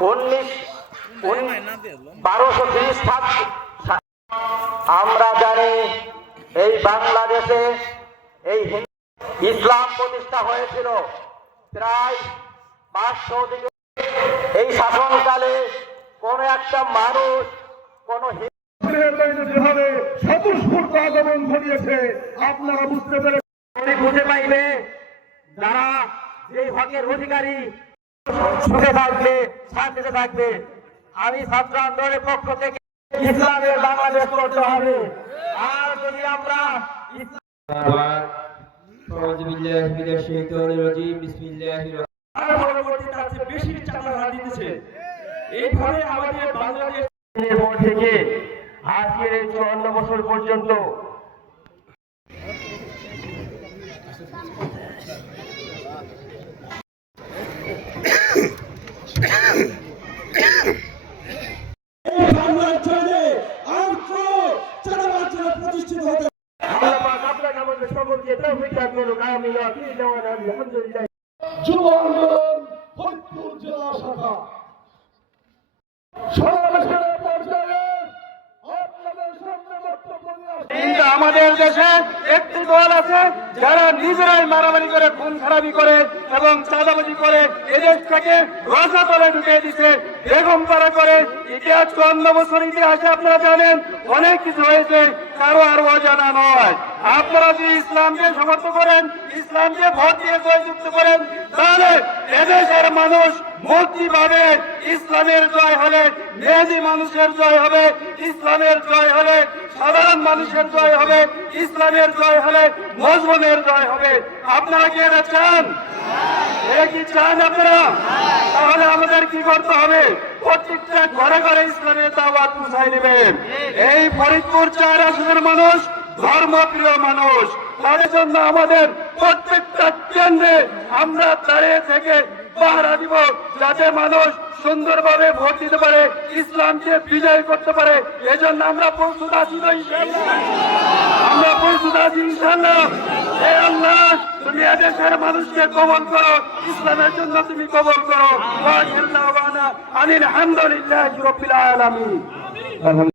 1230 আমরা জানি এই বাংলাদেশে এই ইসলাম প্রতিষ্ঠা হয়েছিল প্রায় 500 দিকে। এই শাসনকালে কোন একটা মানুষ কোন যেভাবে স্বতঃস্ফূর্ত আগমন ঘটিয়েছে আপনারা বুঝতে পেরে বুঝে পাইবে যারা এই হকের অধিকারী সুখে থাকবে শান্তিতে থাকবে। আমি ছাত্র আন্দোলনের পক্ষ থেকে ইসলামের বাংলাদেশ করতে হবে। আর যদি আমরা বেশি চাঁদা দিতেছে এইভাবে আমাদের বাংলাদেশ থেকে আজকের এই 54 বছর পর্যন্ত প্রতিষ্ঠিত হতে যুব আন্দোলন ফরিদপুর জেলা শাখা আমাদের দেশে একটি দল আছে যারা নিজেরাই মারামারি করে খুন খারাপি করে এবং চাঁদাবাজি করে এদেশ থেকে রসাতলে ঢুকিয়ে দিচ্ছে, বেগম পাড়া করে। ইতিহাস 54 বছর ইতিহাসে আপনারা জানেন অনেক কিছু হয়েছে, কারো আর অজানা নয়। আপনারা যদি ইসলামকে সমর্থন করেন, ইসলামকে ভোট দিয়ে জয়যুক্ত করেন, তাহলে এদেশের মানুষ মুক্তি পাবে। ইসলামের জয় হলে মেহেদি মানুষের জয় হবে, ইসলামের জয় হলে সাধারণ মানুষের জয় হবে, ইসলামের জয় হলে মজলুমের জয় হবে। আপনারা কি এটা চান? এটা কি চান আপনারা? তাহলে আমাদের কি করতে হবে? প্রত্যেকটা ঘরে ঘরে ইসলামের দাওয়াত পৌঁছায় নেবেন। এই ফরিদপুর 4 আসনের মানুষ ধর্মপ্রিয় মানুষ, তাদের জন্য আমাদের প্রত্যেকটা কেন্দ্রে আমরা দাঁড়িয়ে থেকে পাহারা দিব, যাতে মানুষ সুন্দরভাবে ভোট দিতে পারে, ইসলামকে বিজয় করতে পারে। এজন্য আমরা প্রস্তুত আছি, আমরা প্রস্তুত আছি ইনশাআল্লাহ। হে আল্লাহ, তুমি এদেশের মানুষকে কবুল করো, ইসলামের জন্য তুমি কবুল করো। আলহামদুলিল্লাহি রাব্বিল আলামিন।